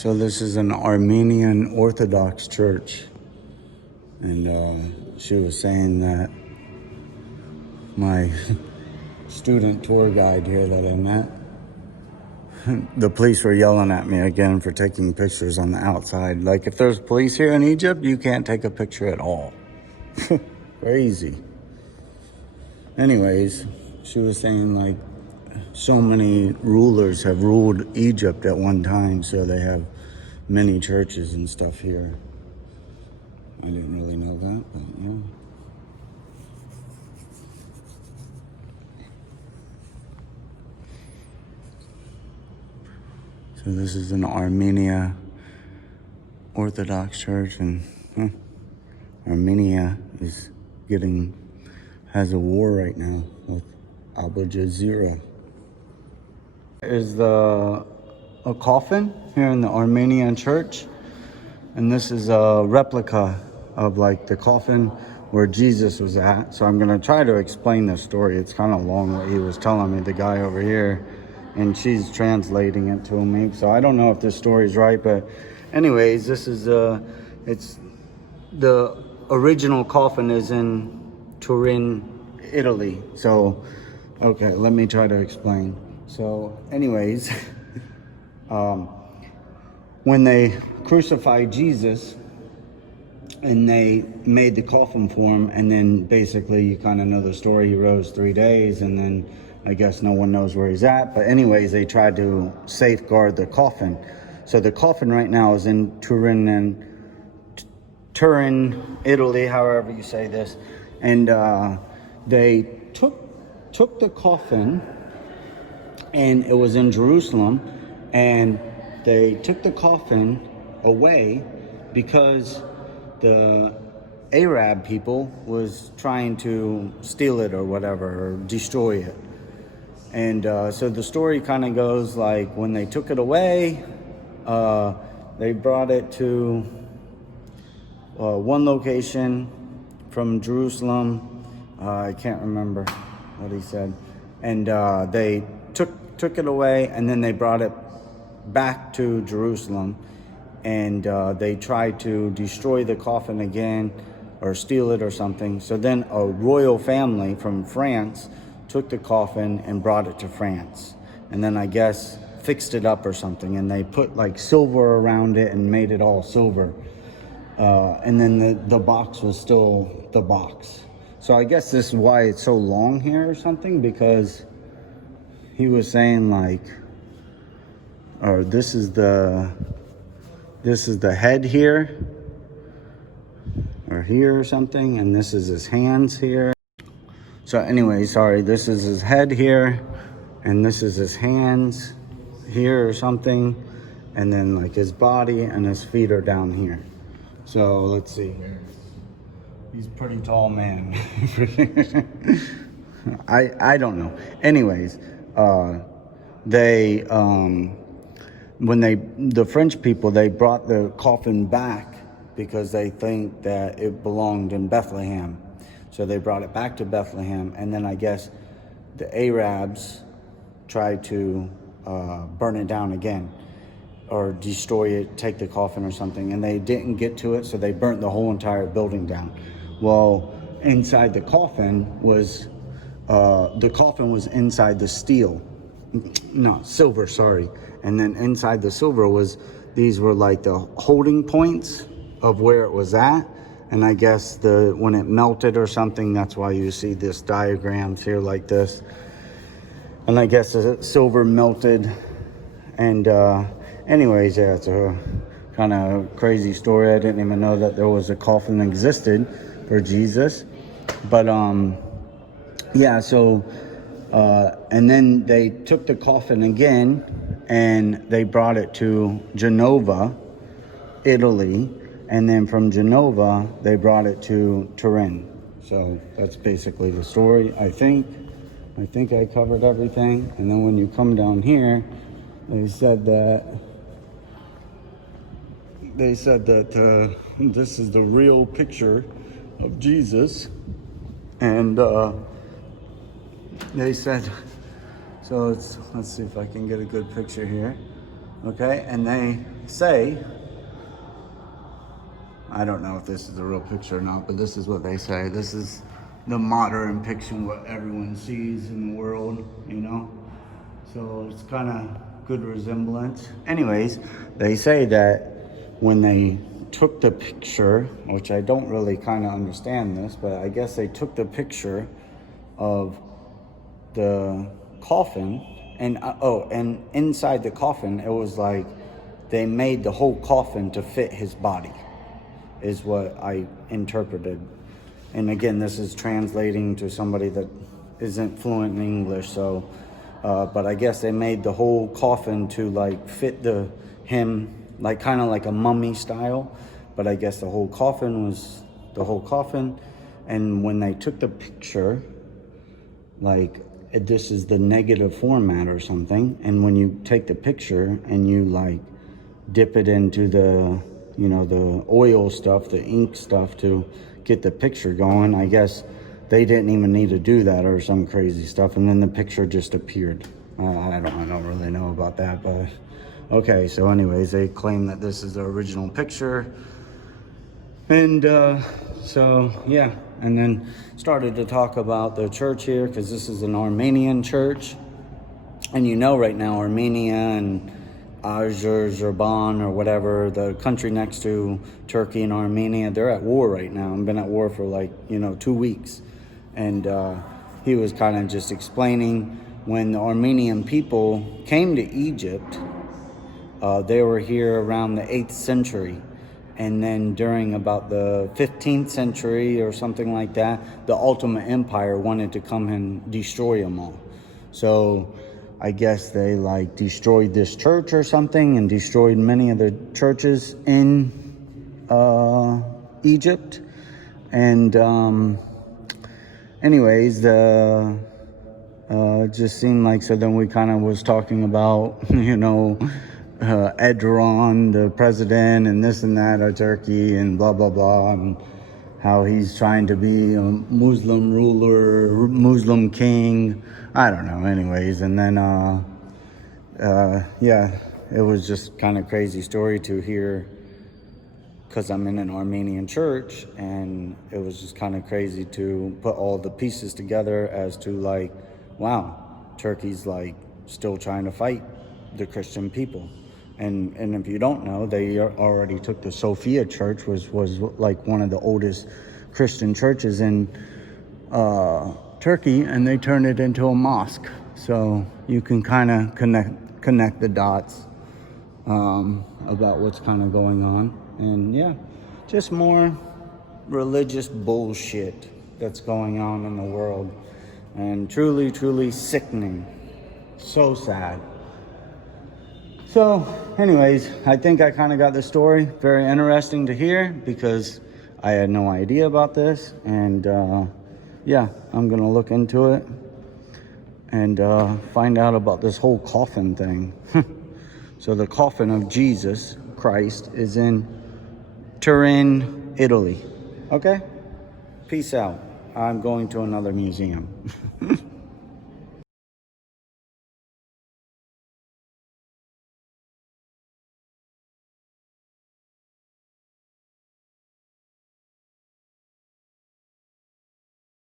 So this is an Armenian Orthodox church, and she was saying that my student tour guide here that I met, the police were yelling at me again for taking pictures on the outside. Like, if there's police here in Egypt, you can't take a picture at all. Crazy. Anyways, she was saying like so many rulers have ruled Egypt at one time, so they have many churches and stuff here. I didn't really know that, but yeah. So this is an Armenia Orthodox church, and Armenia has a war right now with Al Jazeera. Is a coffin here in the Armenia Church, and this is a replica of like the coffin where Jesus was at. So I'm gonna try to explain this story. It's kind of long what he was telling me, the guy over here, and she's translating it to me. So I don't know if this story is right, but anyways, this is it's the original coffin is in Turin, Italy. So okay, let me try to explain. So anyways, when they crucified Jesus and they made the coffin for him, and then basically you kind of know the story, he rose 3 days, and then I guess no one knows where he's at, but anyways, they tried to safeguard the coffin. So the coffin right now is in Turin, Italy, however you say this, and they took the coffin, and it was in Jerusalem, and they took the coffin away because the Arab people was trying to steal it or whatever, or destroy it. And so the story kind of goes like, when they took it away, they brought it to one location from Jerusalem. I can't remember what he said. And they took it away, and then they brought it back to Jerusalem, and they tried to destroy the coffin again or steal it or something. So then a royal family from France took the coffin and brought it to France, and then I guess fixed it up or something, and they put like silver around it and made it all silver, and then the box was still the box. So I guess this is why it's so long here or something, because he was saying like, or this is the head here, or here or something, and this is his hands here. So anyway, sorry, this is his head here, and this is his hands here or something, and then like his body and his feet are down here. So let's see here. He's a pretty tall man. I don't know. Anyways, the French people, they brought the coffin back because they think that it belonged in Bethlehem. So they brought it back to Bethlehem, and then I guess the Arabs tried to burn it down again, or destroy it, take the coffin or something, and they didn't get to it, so they burnt the whole entire building down. Well, inside the coffin was inside the silver, sorry. And then inside the silver these were like the holding points of where it was at. And I guess when it melted or something, that's why you see this diagrams here like this. And I guess the silver melted. And anyways, yeah, it's a kind of crazy story. I didn't even know that there was a coffin that existed for Jesus. But yeah, so and then they took the coffin again, and they brought it to Genova, Italy, and then from Genova they brought it to Turin. So that's basically the story. I think I covered everything. And then when you come down here, they said that this is the real picture of Jesus, and they said, so let's see if I can get a good picture here. Okay, and they say, I don't know if this is a real picture or not, but this is what they say. This is the modern depiction, what everyone sees in the world, you know? So it's kind of good resemblance. Anyways, they say that when they took the picture, which I don't really kind of understand this, but I guess they took the picture of the coffin, and and inside the coffin, it was like they made the whole coffin to fit his body, is what I interpreted. And again, this is translating to somebody that isn't fluent in English, so but I guess they made the whole coffin to like fit him, like kind of like a mummy style. But I guess the whole coffin was the whole coffin. And when they took the picture, like this is the negative format or something. And when you take the picture and you like dip it into the, you know, the oil stuff, the ink stuff to get the picture going, I guess they didn't even need to do that or some crazy stuff. And then the picture just appeared. I don't really know about that, but okay. So anyways, they claim that this is the original picture. And so, yeah. And then started to talk about the church here, because this is an Armenian church. And you know right now, Armenia and Azerbaijan or whatever, the country next to Turkey and Armenia, they're at war right now and been at war for like, 2 weeks. And he was kind of just explaining when the Armenian people came to Egypt, they were here around the 8th century. And then during about the 15th century or something like that, the Ottoman Empire wanted to come and destroy them all. So I guess they like destroyed this church or something and destroyed many of the churches in Egypt. And anyways, just seemed like, so then we kind of was talking about, Erdogan, the president, and this and that of Turkey, and blah, blah, blah, and how he's trying to be a Muslim ruler, Muslim king. I don't know, anyways. And then, yeah, it was just kind of crazy story to hear, because I'm in an Armenian church, and it was just kind of crazy to put all the pieces together as to like, wow, Turkey's like still trying to fight the Christian people. And if you don't know, they already took the Sophia Church, was like one of the oldest Christian churches in Turkey, and they turned it into a mosque. So you can kind of connect the dots about what's kind of going on. And yeah, just more religious bullshit that's going on in the world. And truly, truly sickening. So sad. So, anyways, I think I kind of got the story. Very interesting to hear, because I had no idea about this. And yeah, I'm going to look into it and find out about this whole coffin thing. So the coffin of Jesus Christ is in Turin, Italy. Okay? Peace out. I'm going to another museum.